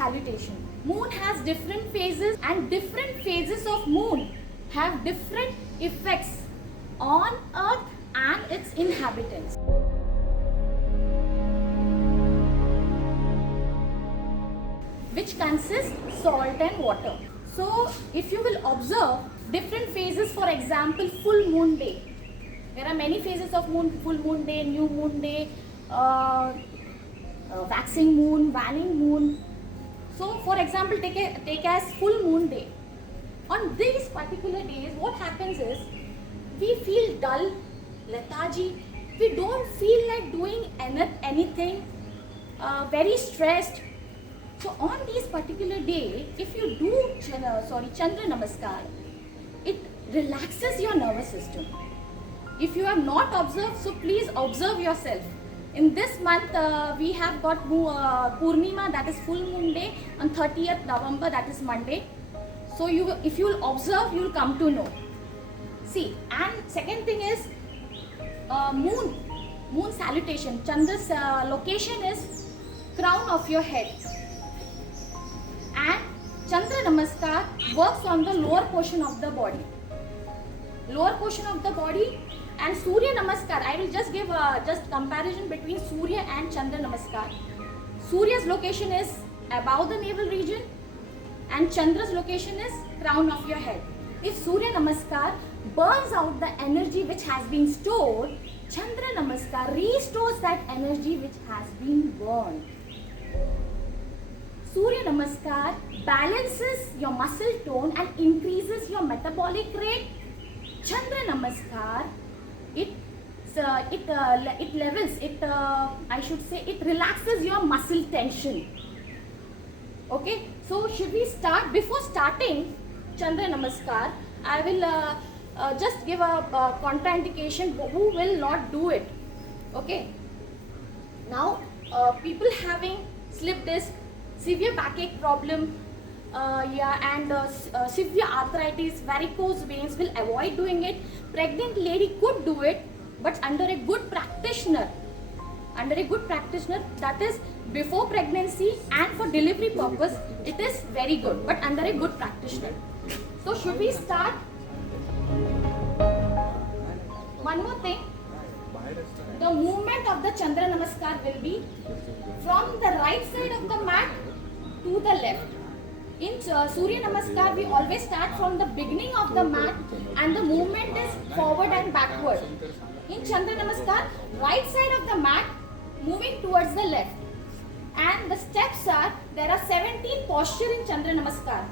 salutation. Moon has different phases, and different phases of moon have different effects on earth and its inhabitants. Which consists salt and water. So if you will observe different phases, for example full moon day, there are many phases of moon: full moon day, new moon day, waxing moon, waning moon. So for example, take as full moon day. On these particular days, what happens is we feel dull, lethargy. We don't feel like doing anything. Very stressed. So on this particular day, if you do Chandra Namaskar, it relaxes your nervous system. If you have not observed, so please observe yourself. In this month, we have got Purnima, that is full moon day, on 30th November, that is Monday. So if you will observe, you will come to know. See, and second thing is moon salutation. Chandra's location is crown of your head. And Chandra Namaskar works on the lower portion of the body. Lower portion of the body. And Surya Namaskar, I will just give just comparison between Surya and Chandra Namaskar. Surya's location is above the navel region and Chandra's location is crown of your head. If Surya Namaskar burns out the energy which has been stored, Chandra Namaskar restores that energy which has been burned. Surya Namaskar balances your muscle tone and increases your metabolic rate. Chandra Namaskar, it levels, it relaxes your muscle tension. Okay, so should we start? Before starting Chandra Namaskar, I will just give a contraindication who will not do it. Okay, now people having slip disc, severe backache problem, severe arthritis, varicose veins will avoid doing it. Pregnant lady could do it, but under a good practitioner. That is before pregnancy and for delivery purpose, it is very good, but under a good practitioner. So should we start? One more thing, the movement of the Chandra Namaskar will be from the right side of the mat to the left. In Surya Namaskar, we always start from the beginning of the mat and the movement is forward and backward. In Chandra Namaskar, right side of the mat moving towards the left. And the steps are, there are 17 postures in Chandra Namaskar.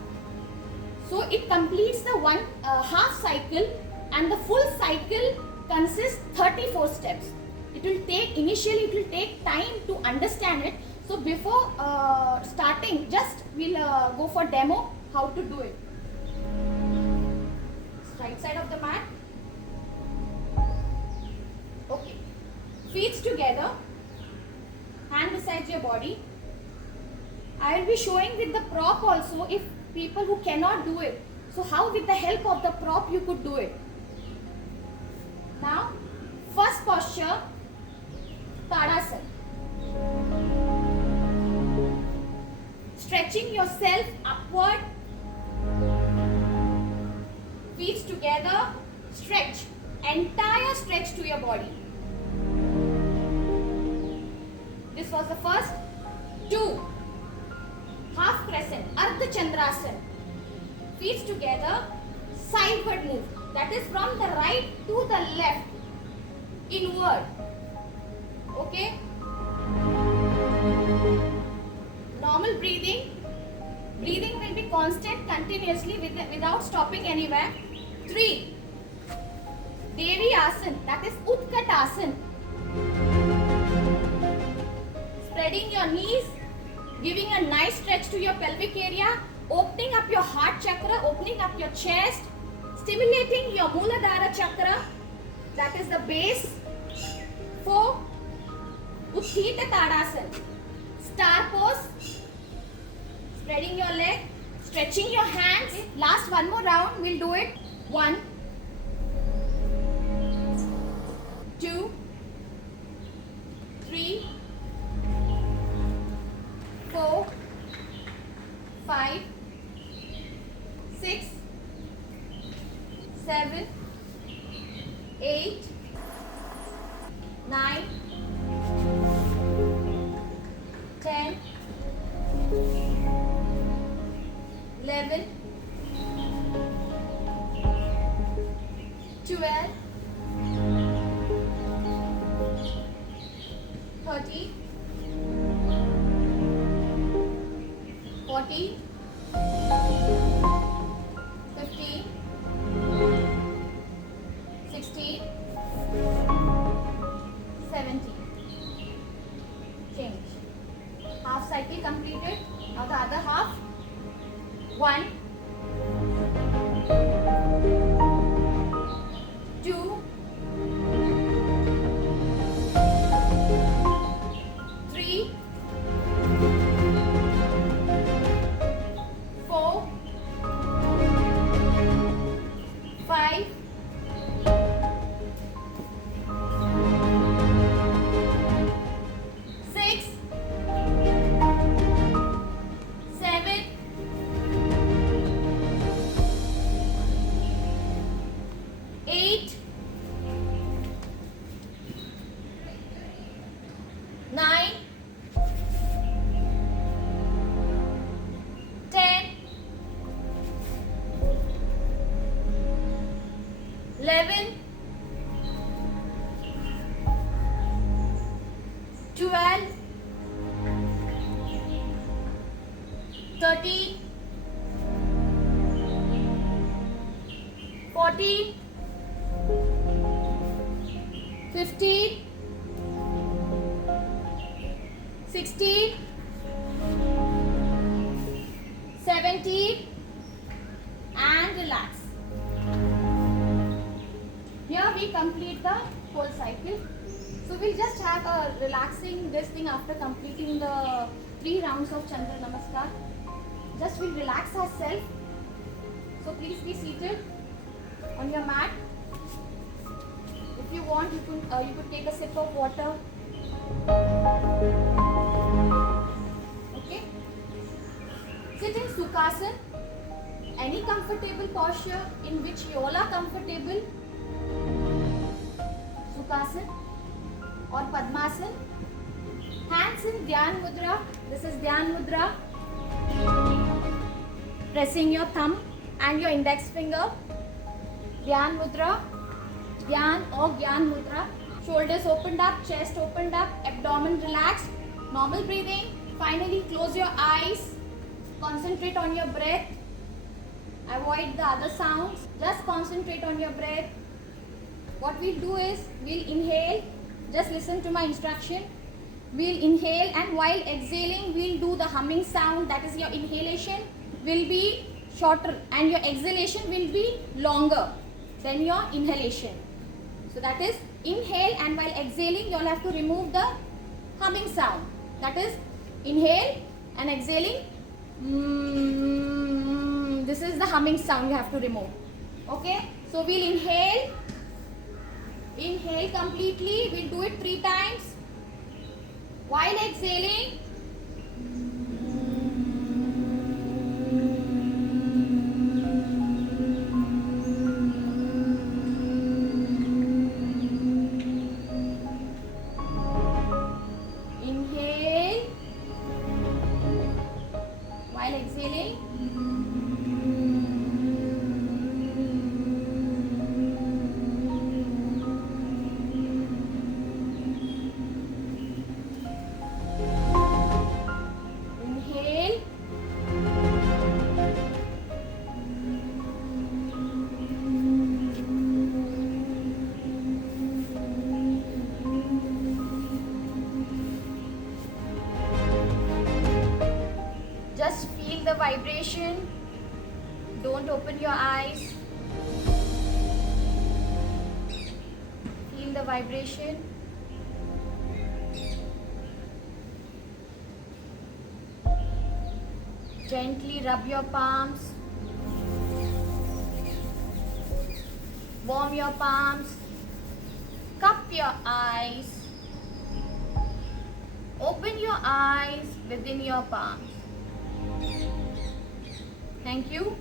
So it completes the one half cycle, and the full cycle consists 34 steps. Initially it will take time to understand it. So before starting, just we'll go for demo how to do it. Right side of the mat. Okay. Feet together, hand beside your body. I will be showing with the prop also if people who cannot do it. So how with the help of the prop you could do it. Now, first posture, Tadasana. Stretching yourself upward, feet together, stretch, entire stretch to your body. This was the first. 2, half crescent, Ardha Chandrasana. Feet together, sideward move. That is from the right to the left, inward. Okay? Normal breathing. Breathing will be constant continuously without stopping anywhere. 3, Devi Asana, that is Utkatasana. Spreading your knees, giving a nice stretch to your pelvic area, opening up your heart chakra, opening up your chest, stimulating your Muladhara chakra, that is the base. 4, Utthita Tadasana, star pose, spreading your leg, stretching your hands. Last one more round, we'll do it. 1, 2, 3, 4, 6, 7, 8, 9, 10, 11, 12, 13, 14, 15, 16, 17. Change. Half cycle completed. Now the other half. 1, 2, 3, 4, 5, 6, 7, 8, 9, 10, 11, 12, 13, 14, 15, 16, 17, and relax. Here we complete the whole cycle. So we'll just have a relaxing this thing after completing the 3 rounds of Chandra Namaskar. Just we'll relax ourselves. So please be seated on your mat. If you want, you could take a sip of water. Okay. Sit in Sukhasana. Any comfortable posture in which you all are comfortable. Sukhasana or Padmasana. Hands in Dhyan Mudra. This is Dhyan Mudra. Pressing your thumb and your index finger. Dhyan Mudra. Dhyan or Gyan Mudra. Shoulders opened up, chest opened up, abdomen relaxed. Normal breathing. Finally close your eyes. Concentrate on your breath. Avoid the other sounds. Just concentrate on your breath. What we'll do is, we'll inhale. Just listen to my instruction. We'll inhale, and while exhaling, we'll do the humming sound. That is, your inhalation will be shorter and your exhalation will be longer than your inhalation. So that is, inhale, and while exhaling, you'll have to remove the humming sound. That is, inhale and exhaling. This is the humming sound you have to remove. Okay, so we'll inhale. Inhale completely. We'll do it 3 times. While exhaling, inhale. While exhaling, just feel the vibration. Don't open your eyes. Feel the vibration. Gently rub your palms. Warm your palms. Cup your eyes. Open your eyes within your palms. Thank you.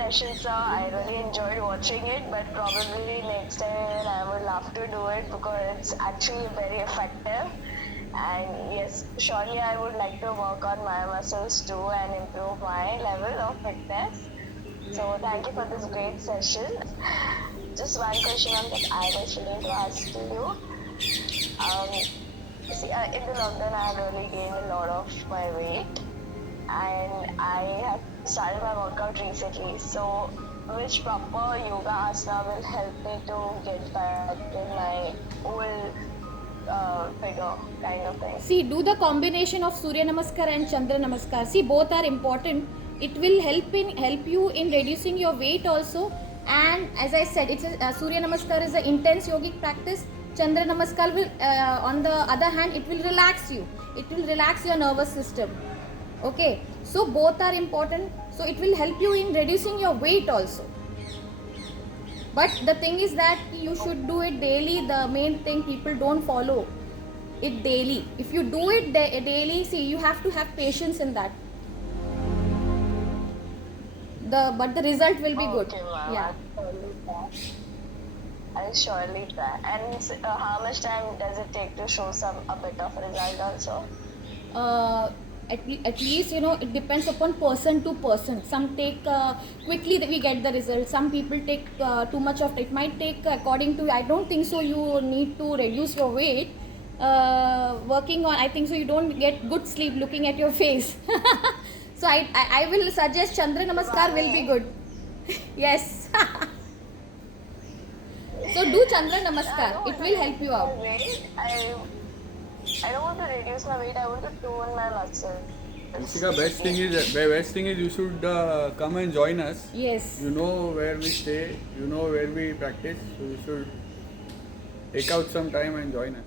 session, sir. I really enjoyed watching it, but probably next time I would love to do it because it's actually very effective. And yes, surely I would like to work on my muscles too and improve my level of fitness. So thank you for this great session. Just one question on that I was willing to ask to you. See, in the lockdown, I have really gained a lot of my weight, and I have started my workout recently. So, which proper yoga asana will help me to get back in my old figure, kind of thing? See, do the combination of Surya Namaskar and Chandra Namaskar. See, both are important. It will help you in reducing your weight also. And as I said, Surya Namaskar is an intense yogic practice. Chandra Namaskar will, on the other hand, it will relax you. It will relax your nervous system. Okay, so both are important. So it will help you in reducing your weight also. But the thing is that you should do it daily. The main thing, people don't follow it daily. If you do it daily, see, you have to have patience in that. But the result will be good. Okay, ma'am. Yeah. I'll surely try. And how much time does it take to show a bit of result also? At least, it depends upon person to person. Some take quickly that we get the result. Some people take too much of it. Might take according to, I don't think so you need to reduce your weight. Working on, I think so you don't get good sleep looking at your face. So I will suggest Chandra Namaskar will be good. Yes. So do Chandra Namaskar. It will help you out. I don't want to reduce my weight. I want to tone my muscles. Ishika, best thing is you should come and join us. Yes. You know where we stay. You know where we practice. So you should take out some time and join us.